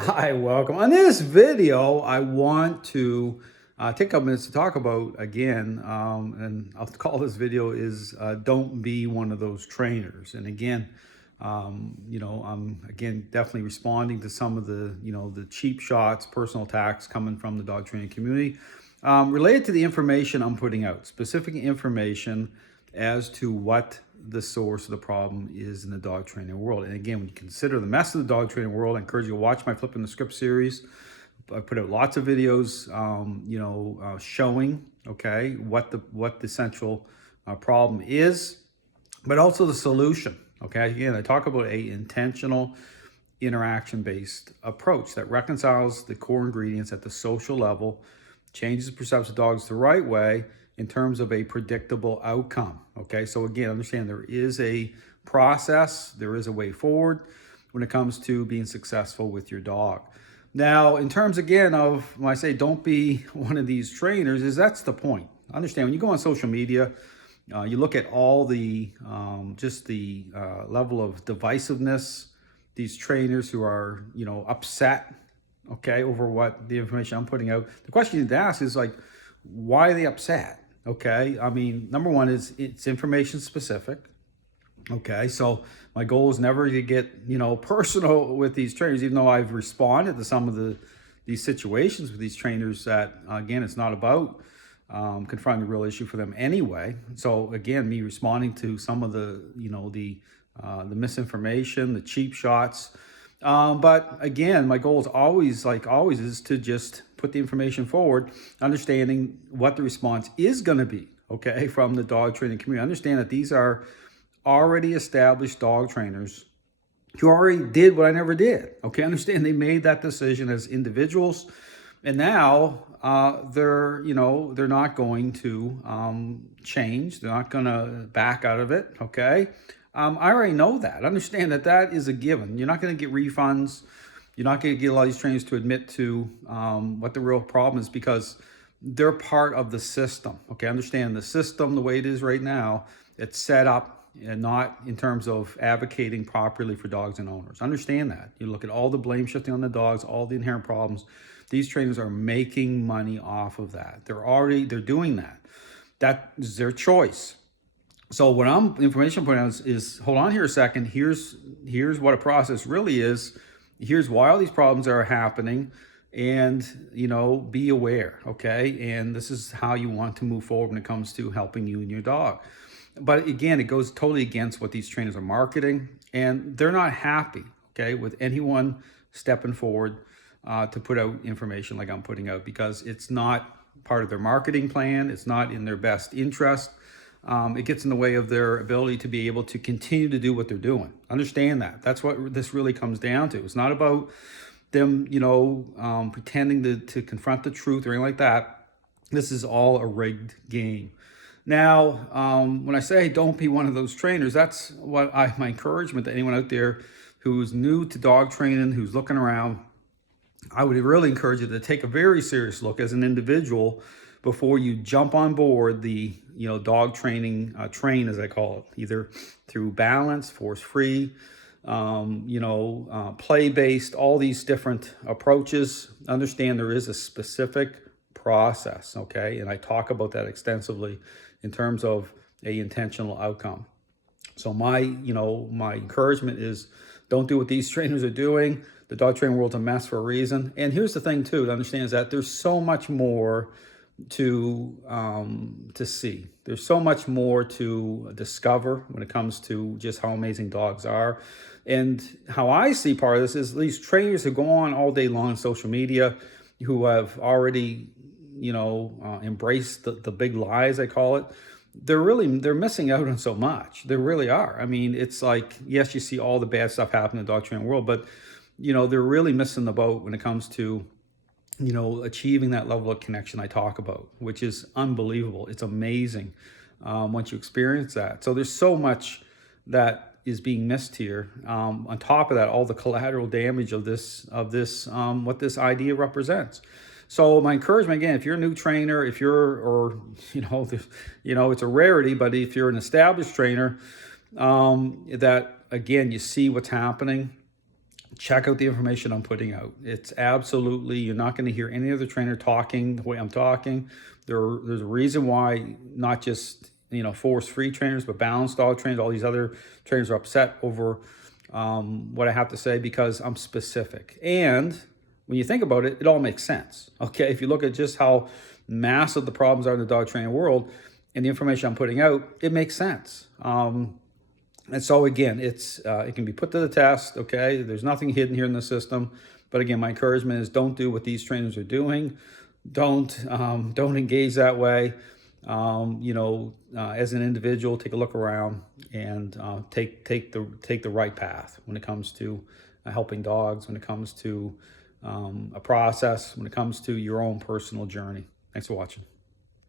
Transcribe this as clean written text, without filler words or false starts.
Hi, welcome. On this video, I want to take a couple minutes to talk about again, and I'll call this video is don't be one of those trainers. And again, I'm again definitely responding to some of the cheap shots, personal attacks coming from the dog training community related to the information I'm putting out, specific information as to what the source of the problem is in the dog training world. And again, when you consider the mess of the dog training world, I encourage you to watch my Flipping the Script series. I put out lots of videos, showing what the central problem is, but also the solution. Okay, again, I talk about a intentional interaction-based approach that reconciles the core ingredients at the social level, changes the perception of dogs the right way in terms of a predictable outcome. Okay, so again, understand there is a process, there is a way forward when it comes to being successful with your dog. Now, in terms again of when I say don't be one of these trainers, is that's the point. Understand when you go on social media, you look at all the just the level of divisiveness. These trainers who are upset, okay, over what the information I'm putting out. The question you need to ask is like, why are they upset? Okay, I mean, number one is it's information specific. Okay, so my goal is never to get personal with these trainers, even though I've responded to some of these situations with these trainers that again, it's not about confronting the real issue for them anyway. So again, me responding to some of the misinformation, the cheap shots. But again, my goal is always, like always, is to just put the information forward, understanding what the response is going to be, okay, from the dog training community. Understand that these are already established dog trainers who already did what I never did, okay? Understand they made that decision as individuals, and now they're not going to change. They're not going to back out of it, okay? I already know that. Understand that that is a given. You're not going to get refunds. You're not going to get a lot of these trainers to admit to what the real problem is because they're part of the system. Okay, understand the system the way it is right now. It's set up and not in terms of advocating properly for dogs and owners. Understand that. You look at all the blame shifting on the dogs, all the inherent problems. These trainers are making money off of that. They're doing that. That is their choice. So what information I'm putting out is hold on here a second. Here's what a process really is. Here's why all these problems are happening, and be aware, okay? And this is how you want to move forward when it comes to helping you and your dog. But again, it goes totally against what these trainers are marketing, and they're not happy, okay, with anyone stepping forward to put out information like I'm putting out because it's not part of their marketing plan. It's not in their best interest. It gets in the way of their ability to be able to continue to do what they're doing. Understand that. That's what this really comes down to. It's not about them, pretending to confront the truth or anything like that. This is all a rigged game. Now, when I say don't be one of those trainers, that's what my encouragement to anyone out there who's new to dog training, who's looking around. I would really encourage you to take a very serious look as an individual before you jump on board the dog training train, as I call it, either through balance, force free, play based, all these different approaches. Understand there is a specific process, okay, and I talk about that extensively in terms of a intentional outcome. So my encouragement is don't do what these trainers are doing. The dog training world's a mess for a reason. And here's the thing too, to understand is that there's so much more to see. There's so much more to discover when it comes to just how amazing dogs are. And how I see part of this is these trainers who go on all day long on social media, who have already, embraced the big lies, I call it. They're missing out on so much. They really are. I mean, it's like, yes, you see all the bad stuff happen in the dog training world, but they're really missing the boat when it comes to achieving that level of connection I talk about, which is unbelievable. It's amazing once you experience that. So there's so much that is being missed here. On top of that, all the collateral damage of this, what this idea represents. So my encouragement, again, if you're a new trainer, if you're, it's a rarity, but if you're an established trainer, that again, you see what's happening, check out the information I'm putting out. It's absolutely, you're not going to hear any other trainer talking the way I'm talking. There's a reason why not just, force-free trainers, but balanced dog trainers, all these other trainers are upset over what I have to say, because I'm specific. And when you think about it, it all makes sense. Okay, if you look at just how massive the problems are in the dog training world and the information I'm putting out, it makes sense. And so again, it can be put to the test. Okay, there's nothing hidden here in the system. But again, my encouragement is don't do what these trainers are doing. Don't engage that way. As an individual, take a look around and take the right path when it comes to helping dogs, when it comes to a process, when it comes to your own personal journey. Thanks for watching.